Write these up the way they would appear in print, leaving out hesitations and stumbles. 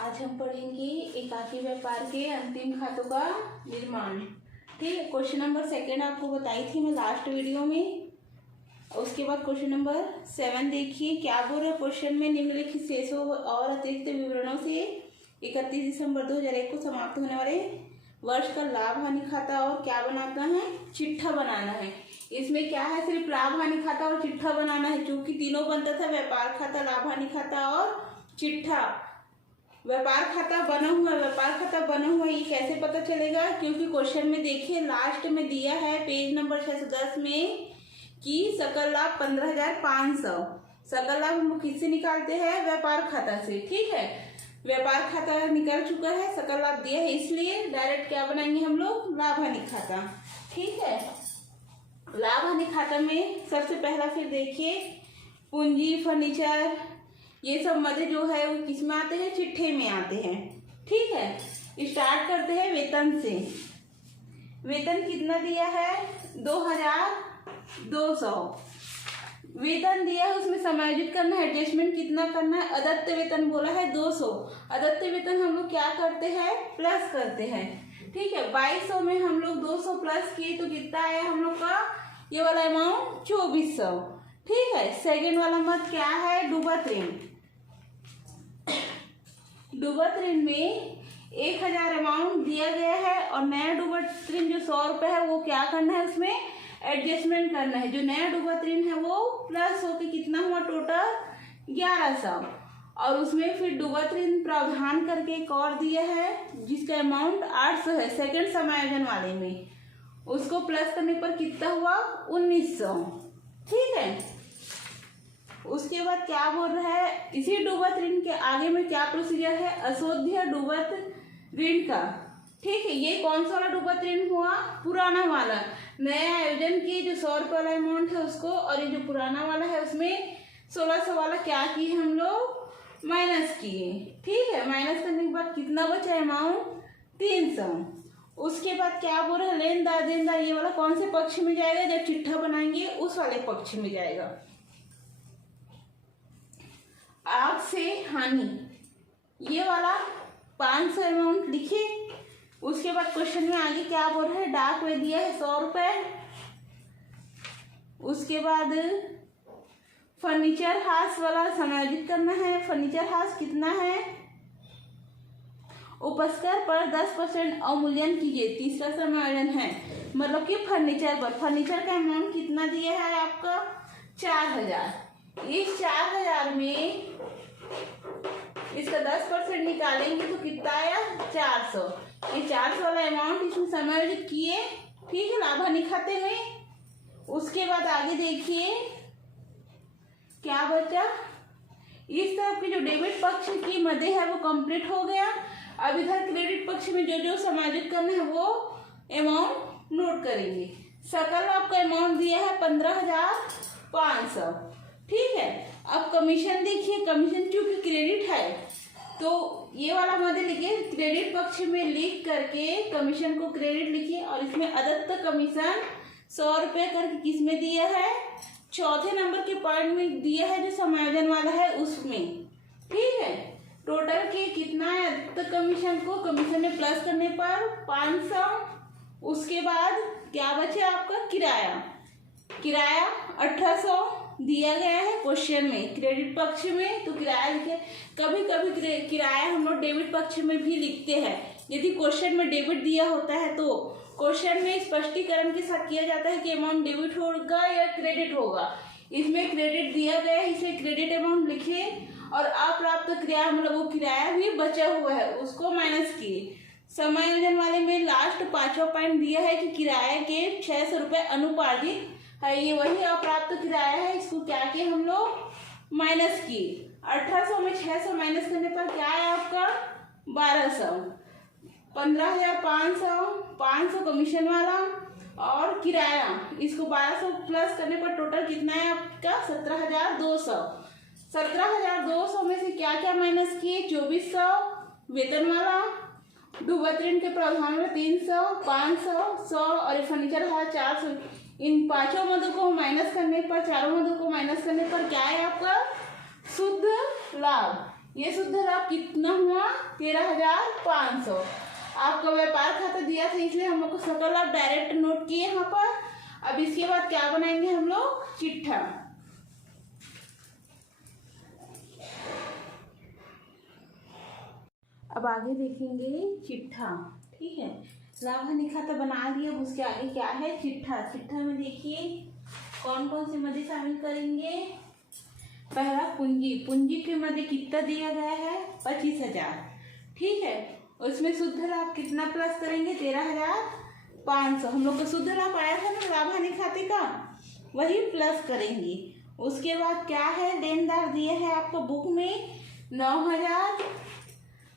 आज हम पढ़ेंगे एकाकी व्यापार के अंतिम खातों का निर्माण। ठीक है, क्वेश्चन नंबर 2 आपको बताई थी मैं लास्ट वीडियो में। उसके बाद क्वेश्चन नंबर 7 देखिए क्या बोल रहा है क्वेश्चन में। निम्नलिखित शेषों और अतिरिक्त विवरणों से 31 दिसंबर 2001 को समाप्त होने वाले वर्ष का लाभ हानि खाता और क्या बनाना है, चिट्ठा बनाना है। इसमें क्या है, सिर्फ लाभ हानि खाता और चिट्ठा बनाना है, क्योंकि तीनों बनता था, व्यापार खाता, लाभ हानि खाता और चिट्ठा। व्यापार खाता बना हुआ ये कैसे पता चलेगा, क्योंकि क्वेश्चन में देखिए लास्ट में दिया है पेज नंबर 610 में कि सकल लाभ 15,500। सकल लाभ हम किससे निकालते हैं, व्यापार खाता से। ठीक है, व्यापार खाता निकल चुका है, सकल लाभ दिया है, इसलिए डायरेक्ट क्या बनाएंगे हम लोग, लाभ हानि खाता। ठीक है, लाभ हानि खाता में सबसे पहला फिर देखिए पूंजी, फर्नीचर, ये सब मदे जो है वो किस में आते हैं, चिट्ठे में आते हैं। ठीक है, स्टार्ट करते हैं वेतन से। वेतन कितना दिया है, 2,200 वेतन दिया है, उसमें समायोजित करना है, एडजस्टमेंट कितना करना है। अदत्त वेतन बोला है 200। अदत्त वेतन हम लोग क्या करते हैं, प्लस करते हैं। ठीक है, 2200 में हम लोग 200 प्लस किए तो कितना आया हम लोग का, ये वाला अमाउंट 2400। ठीक है, सेकेंड वाला मत क्या है, डूबत ऋण। डूबत ऋण में 1000 अमाउंट दिया गया है और नया डूबत ऋण जो 100 रुपये है वो क्या करना है, उसमें एडजस्टमेंट करना है। जो नया डूबत ऋण है वो प्लस होके कितना हुआ, टोटल 1100। और उसमें फिर डूबत ऋण प्रावधान करके एक और दिया है जिसका अमाउंट 800 है, सेकंड समायोजन वाले में, उसको प्लस करने पर कितना हुआ, 1900। ठीक है, उसके बाद क्या बोल रहा है, इसी डूबत ऋण के आगे में क्या प्रोसीजर है, अशोध्य डूबत ऋण का। ठीक है, ये कौन सा वाला डूबत ऋण हुआ, पुराना वाला। नया आयोजन की जो 100 रुपये वाला अमाउंट है उसको, और ये जो पुराना वाला है उसमें 1600 वाला क्या किए हम लोग, माइनस किए। ठीक है, माइनस करने के बाद कितना बचा अमाउंट, 300। उसके बाद क्या बोल रहा है, लेनदार देनदार, ये वाला कौन से पक्ष में जाएगा, जब चिट्ठा बनाएंगे उस वाले पक्ष में जाएगा। आग से हानि, ये वाला 500 अमाउंट लिखे। उसके बाद क्वेश्चन में आगे क्या बोल रहा है, डाक में दिया है 100 रुपये। उसके बाद फर्नीचर हाउस वाला समायोजित करना है। फर्नीचर हाउस कितना है, उपस्कर पर 10% अवमूल्यन कीजिए, तीसरा समायोजन है, मतलब कि फर्नीचर पर। फर्नीचर का अमाउंट कितना दिया है आपका, 4000। इस 4000 में इसका 10% निकालेंगे तो कितना आया, 400। ये 400 वाला अमाउंट इसमें समायोजित किए। ठीक है, लाभ हानि खाते में। उसके बाद आगे देखिए क्या बचा, इस तरफ की जो डेबिट पक्ष की मदे है वो कंप्लीट हो गया। अब इधर क्रेडिट पक्ष में जो जो समायोजित करना है वो अमाउंट नोट करेंगे। सकल आपका अमाउंट दिया है 15,500। ठीक है, अब कमीशन देखिए, कमीशन चूंकि क्रेडिट है तो ये वाला मदे लिखिए, क्रेडिट पक्ष में लिख करके कमीशन को क्रेडिट लिखिए, और इसमें अदत्त कमीशन 100 रुपये करके किस में दिया है, चौथे नंबर के पॉइंट में दिया है जो समायोजन वाला है उसमें। ठीक है, टोटल के कितना है अदत्त कमीशन को, कमीशन में प्लस करने पर 500। उसके बाद क्या बचे आपका, किराया। किराया 1800 दिया गया है क्वेश्चन में, क्रेडिट पक्ष में तो किराया लिखे। कभी कभी किराया हम लोग डेबिट पक्ष में भी लिखते हैं, यदि क्वेश्चन में डेबिट दिया होता है तो क्वेश्चन में स्पष्टीकरण के साथ किया जाता है कि अमाउंट डेबिट होगा या क्रेडिट होगा। इसमें क्रेडिट दिया गया है, इसमें क्रेडिट अमाउंट लिखे, और अप्राप्त किराया मतलब वो किराया भी बचा हुआ है उसको माइनस किए। समायोजन वाले में लास्ट 5वां पॉइंट दिया है कि किराए के 600 रुपये अनुपार्जित है, ये वही अप्राप्त किराया है, इसको क्या किए हम लोग, माइनस किए। 1800 में 600 माइनस करने पर क्या है आपका, 1200। 15,500, 500 कमीशन वाला और किराया, इसको 1200 प्लस करने पर टोटल कितना है आपका, 17,200। 17,200 में से क्या क्या माइनस किए, 2400 वेतन वाला, डूबत ऋण के प्रावधान में 300, 500, 100 और फर्नीचर है 400। इन पांचों मदों को माइनस करने पर, चारों मदों को माइनस करने पर क्या है आपका, शुद्ध लाभ। ये शुद्ध लाभ कितना हुआ? 13,500। आपका व्यापार खाता दिया था इसलिए हम लोग को सकल लाभ डायरेक्ट नोट किए यहाँ पर। अब इसके बाद क्या बनाएंगे हम लोग? चिट्ठा। अब आगे देखेंगे चिट्ठा। ठीक है, लाभ हानि खाता बना लिया। अब उसके आगे क्या है? चिट्ठा। चिट्ठा में देखिए कौन कौन से मध्य शामिल करेंगे। पहला पूंजी। पूंजी के मध्य कितना दिया गया है? 25,000। ठीक है, उसमें शुद्ध लाभ कितना प्लस करेंगे? 13,500। हम लोग को शुद्ध लाभ आया था ना लाभ हानि खाते का, वही प्लस करेंगे। उसके बाद क्या है? लेनदार दिया है आपका बुक में 9,000।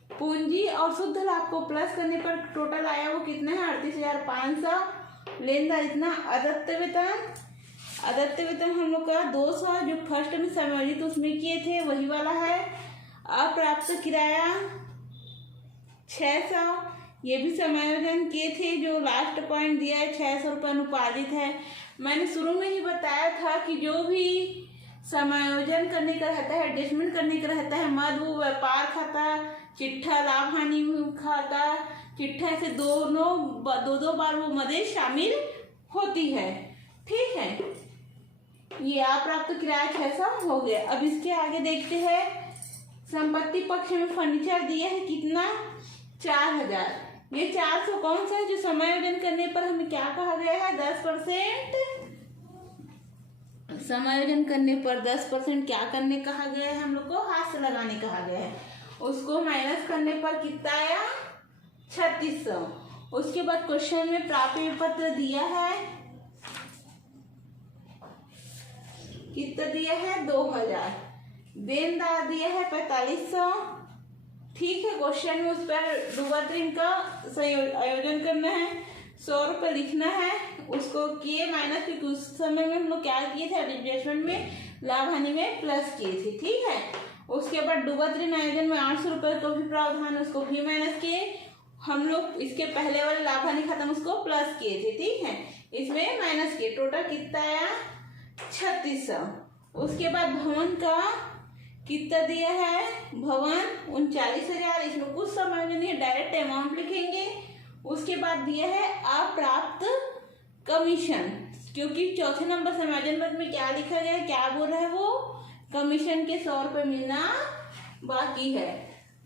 पूंजी और शुद्ध लाभ को प्लस करने पर टोटल आया वो कितना है? 38,500। लेनदार इतना। अदत्त वेतन। अदत्त वेतन हम लोग का 200 जो फर्स्ट में समायोजित उसमें किए थे वही वाला है। अप्राप्त किराया 600, ये भी समायोजन किए थे। जो लास्ट पॉइंट दिया है 600 रुपये अनुपादित है। मैंने शुरू में ही बताया था कि जो भी समायोजन करने का रहता है, एडजस्टमेंट करने का रहता है, मद वो व्यापार खाता, चिट्ठा लाभ हानि खाता, चिट्ठा से दो बार वो मदे शामिल होती है। ठीक है, ये अप्राप्त किराया 600 हो गया। अब इसके आगे देखते हैं संपत्ति पक्ष में फर्नीचर दिया है कितना? 4,000। ये 400 कौन सा है? जो समायोजन करने पर हमें क्या कहा गया है? 10%। समायोजन करने पर 10% क्या करने कहा गया है? हम लोग को हाथ से लगाने कहा गया है। उसको माइनस करने पर कितना आया? 3600। उसके बाद क्वेश्चन में प्राप्य पत्र दिया है कितना दिया है? 2,000। देनदार दिया है 4500। ठीक है, क्वेश्चन में उस पर डूबत ऋण का आयोजन करना है, 100 रुपये लिखना है। उसको किए माइनस, क्योंकि उस समय में हम लोग क्या किए थे? एडजस्टमेंट में लाभ हानि में प्लस किए थे। ठीक है, उसके बाद डूबत ऋण आयोजन में 800 रुपये का भी प्रावधान, उसको भी माइनस किए। हम लोग इसके पहले वाले लाभ हानि खाता में उसको प्लस किए थे। ठीक है, इसमें माइनस किए। टोटल कितना आया? 3600। उसके बाद भवन का कितना दिया है? भवन 39,000। इसमें कुछ समायोजन नहीं है, डायरेक्ट अमाउंट लिखेंगे। उसके बाद दिया है अप्राप्त कमीशन, क्योंकि चौथे नंबर समायोजन पद में क्या लिखा गया है? क्या बोल रहा है वो? कमीशन के 100 रुपये मिलना बाकी है।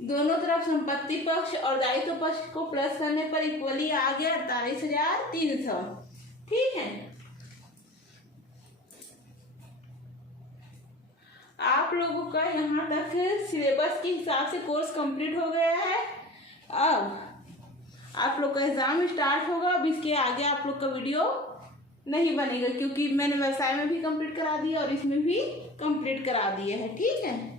दोनों तरफ संपत्ति पक्ष और दायित्व पक्ष को प्लस करने पर इक्वली आ गया 48,300। ठीक है, आप लोगों का यहाँ तक सिलेबस के हिसाब से कोर्स कंप्लीट हो गया है। अब आप लोग का एग्जाम स्टार्ट होगा। अब इसके आगे आप लोग का वीडियो नहीं बनेगा, क्योंकि मैंने व्यवसाय में भी कंप्लीट करा दिया और इसमें भी कंप्लीट करा दिया है। ठीक है।